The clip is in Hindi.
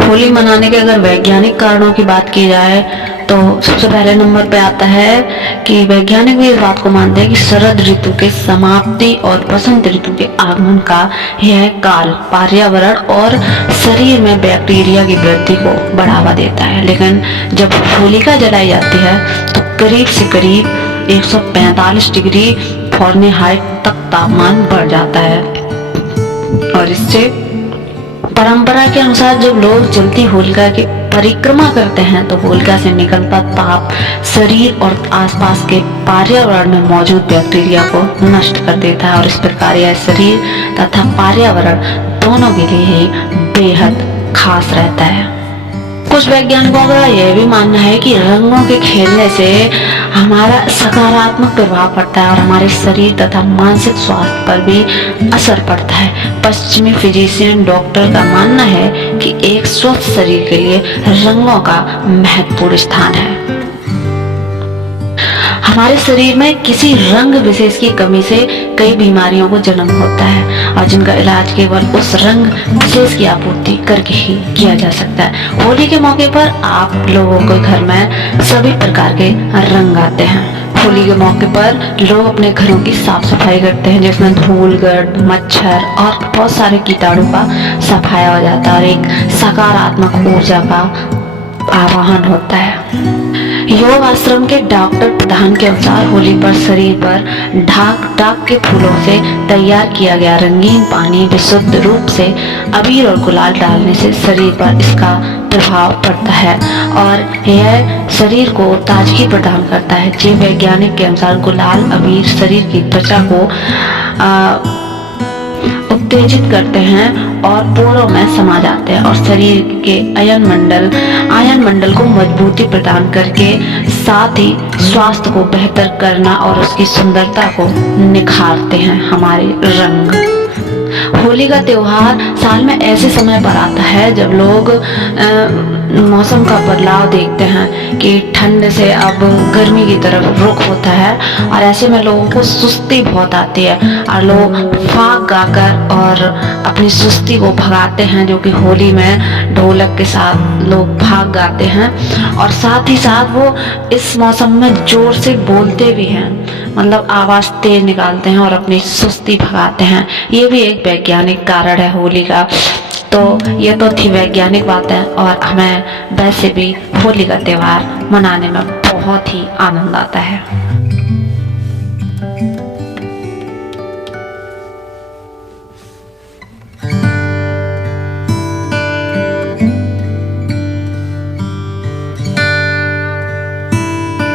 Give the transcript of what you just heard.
होली मनाने के अगर वैज्ञानिक कारणों की बात की जाए तो सबसे पहले नंबर पे आता है कि वैज्ञानिक भी इस बात को मानते हैं कि शरद ऋतु के समाप्ति और बसंत ऋतु के आगमन का यह काल पर्यावरण और शरीर में बैक्टीरिया की वृद्धि को बढ़ावा देता है। लेकिन जब होलिका जलाई जाती है तो करीब से करीब 145 डिग्री फ़ारेनहाइट तक तापमान बढ़ जाता है और इससे परंपरा के अनुसार जब लोग जलती होलिका की परिक्रमा करते हैं तो होलिका से निकलता ताप शरीर और आसपास के पर्यावरण में मौजूद बैक्टीरिया को नष्ट कर देता है और इस प्रकार यह शरीर तथा पर्यावरण दोनों के लिए ही बेहद खास रहता है। कुछ वैज्ञानिकों का यह भी मानना है कि रंगों के खेलने से हमारा सकारात्मक प्रभाव पड़ता है और हमारे शरीर तथा मानसिक स्वास्थ्य पर भी असर पड़ता है। पश्चिमी फिजिशियन डॉक्टर का मानना है कि एक स्वस्थ शरीर के लिए रंगों का महत्वपूर्ण स्थान है। हमारे शरीर में किसी रंग विशेष की कमी से कई बीमारियों को जन्म होता है और जिनका इलाज केवल उस रंग विशेष की आपूर्ति करके ही किया जा सकता है। होली के मौके पर आप लोगों के घर में सभी प्रकार के रंग आते हैं। होली के मौके पर लोग अपने घरों की साफ सफाई करते हैं जिसमें धूल गर्द मच्छर और बहुत सारे कीटाणु का सफाया हो जाता है और एक सकारात्मक ऊर्जा का आवाहन होता है। योग आश्रम के डॉक्टर प्रधान के अनुसार होली पर शरीर पर ढाक के फूलों से तैयार किया गया रंगीन पानी विशुद्ध रूप से अबीर और गुलाल डालने से शरीर पर इसका प्रभाव पड़ता है और यह शरीर को ताजगी प्रदान करता है। जीव वैज्ञानिक के अनुसार गुलाल अबीर शरीर की त्वचा को उत्तेजित करते हैं और पोरों में समा जाते हैं और शरीर के आयन मंडल को मजबूती प्रदान करके साथ ही स्वास्थ्य को बेहतर करना और उसकी सुंदरता को निखारते हैं हमारे रंग। होली का त्योहार साल में ऐसे समय पर आता है जब लोग मौसम का बदलाव देखते हैं कि ठंड से अब गर्मी की तरफ रुख होता है और ऐसे में लोगों को सुस्ती बहुत आती है और लोग फाग गाकर और अपनी सुस्ती को भगाते हैं, जो कि होली में ढोलक के साथ लोग फाग गाते हैं और साथ ही साथ वो इस मौसम में जोर से बोलते भी हैं, मतलब आवाज तेज निकालते हैं और अपनी सुस्ती भगाते हैं। ये भी एक वैज्ञानिक कारण है होली का। तो ये तो थी वैज्ञानिक बातें और हमें वैसे भी होली का त्योहार मनाने में बहुत ही आनंद आता है।